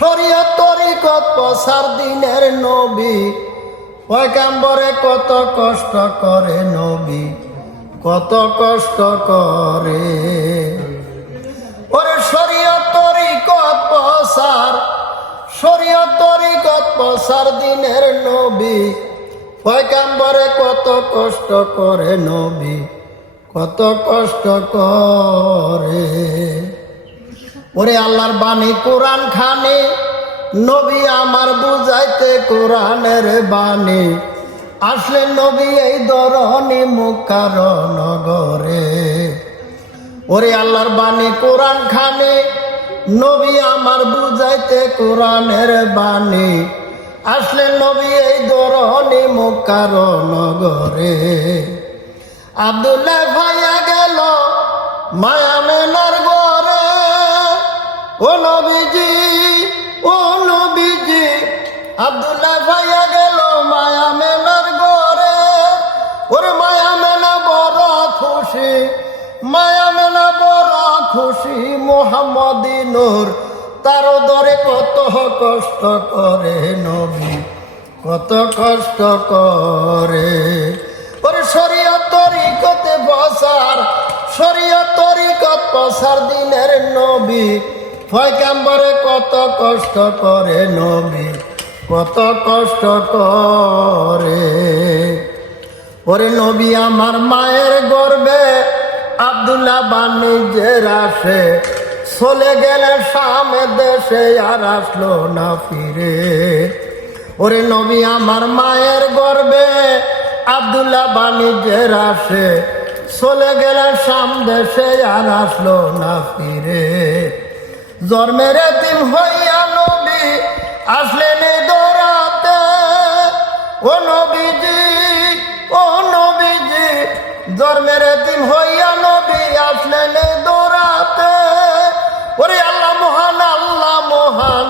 শরীয়ত তরিকত প্রচার দিনের নবী পয়গাম্বরে কত কষ্ট করে নবী, কত কষ্ট করে। ওরে শরীয়ত তরিকত প্রচার, শরীয়ত তরিকত প্রচার দিনের নবী পয়গাম্বরে কত কষ্ট করে নবী, কত কষ্ট করে। ওরে আল্লাহর বাণী কোরআন খানি, নবী আমার বুঝাইতে কোরআনের বাণী, আসলে নবী এই ধরনী মুখার নগরে। ওরে আল্লাহর বাণী কোরআন খানি, নবী আমার বুঝাইতে কোরআনের বাণী, আসলে নবী এই ধরনী মুখার নগরে। আব্দুল্লাহ ভাইয়া গেল মায়া মেনার ঘরে, ও নবীজি, ও নবীজি। আব্দুল্লাহ ভাইয়া গেল মায়া মেনার ঘরে, ওরে মায়া মেনা বড় খুশি, মায়া মেনা বড় খুশি। মোহাম্মদী নূর তার দরে কত কষ্ট করে নবী, কত কষ্ট করে। ওরে শরীয়ত তরিকতে প্রচার, শরীয়ত তরিকত প্রচার দিনের নবী পয়গাম্বরে কত কষ্ট করে নবী, কত কষ্ট করে। ওরে নবী আমার মায়ের গর্বে আব্দুল্লাহ বাণিজ্যের আসে, চলে গেলে শামে দেশে আর আসলো না ফিরে। ওরে নবী আমার মায়ের গর্বে আব্দুল্লাহ বাণিজ্যের আসে, চলে গেলে শাম দেশে আর আসলো না ফিরে। জন্মের এতিম হইয়া নবী আসলেন দৌড়াতে, ও নবীজি, ও নবীজি। জন্মের এতিম হইয়া নবী আসলেন দৌড়াতে। ওরে আল্লাহ মহান, আল্লাহ মহান,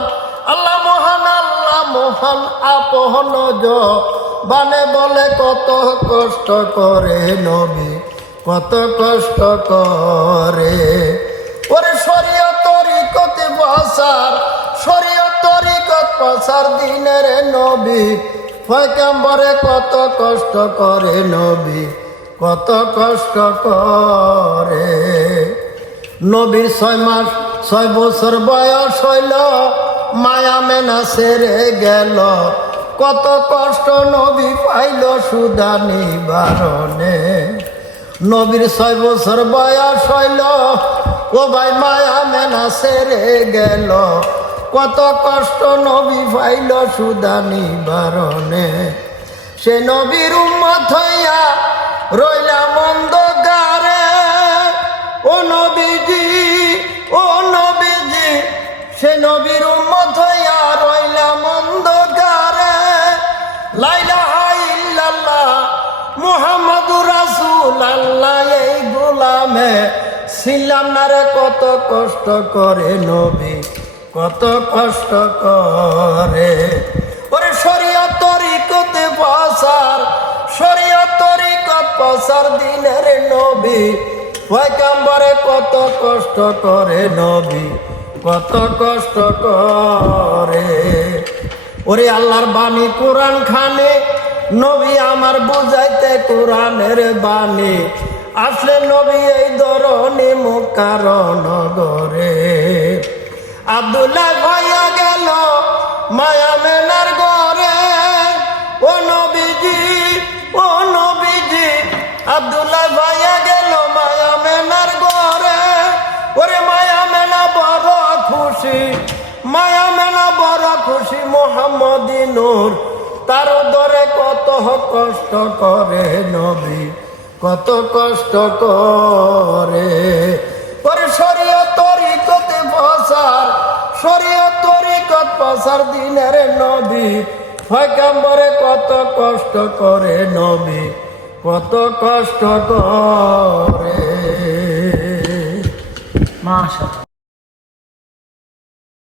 আল্লাহ মহান, আল্লাহ মহান। আপন বানে বলে কত কষ্ট করে নবী, কত কষ্ট করে। ওরে শরীয়ত তরিকতে প্রচার, শরীয়ত তরিকত প্রচার দিনের নবী পয়গাম্বরে কত কষ্ট করে নবী, কত কষ্ট করে। নবীর 6 মাস 6 বছর বয়স হইল, মায়া মেনা ছেড়ে গেল। কত কষ্ট নবী পাইল সুধা নিবারণে। নবীর 6 বছর বয়স হইল, ও ভাই মায়া মেনা ছেড়ে গেল। কত কষ্ট নবী পাইল সুধা নিবারণে। সে নবীর উম্মত হইয়া রইলাম অন্ধকারে, ও নবীজি, ও নবীজি। সে নবীর উম্মত হইয়া রইলাম অন্ধকারে। লা ইলাহা ইল্লাল্লাহ মুহাম্মাদুর রাসূলুল্লাহ, এই গোলামে ছিলাম না রে। কত কষ্ট করে নবী, কত কষ্ট করে। ওরে শরীয়ত তরিকতে প্রচার, শরীয়ত তরিকত প্রচার দিনের নবী পয়গাম্বরে কত কষ্ট করে নবী, কত কষ্ট করে। ওরে আল্লাহর বাণী কোরআন খানে, নবী আমার বুঝাইতে কোরআনের বাণী, আসলে নবী এই ধরনী মুখার নগরে। আব্দুল্লাহ ভাইয়া গেল মায়া মেনার ঘরে, ও নবীজি, ও নবীজি। আব্দুল্লাহ ভাইয়া গেল মায়া মেনার ঘরে, ওরে মায়া মেনা বড় খুশি, মায়া মেনা বড় খুশি। মোহাম্মদী নূর তার দরে কত কষ্ট করে নবী, কত কষ্ট করে। ওরে শরীয়ত তরিকতে প্রচার, শরীয়ত তরিকত প্রচার দিনের নবী পয়গাম্বরে কত কষ্ট করে নবী, কত কষ্ট করে। মাশাআল্লাহ।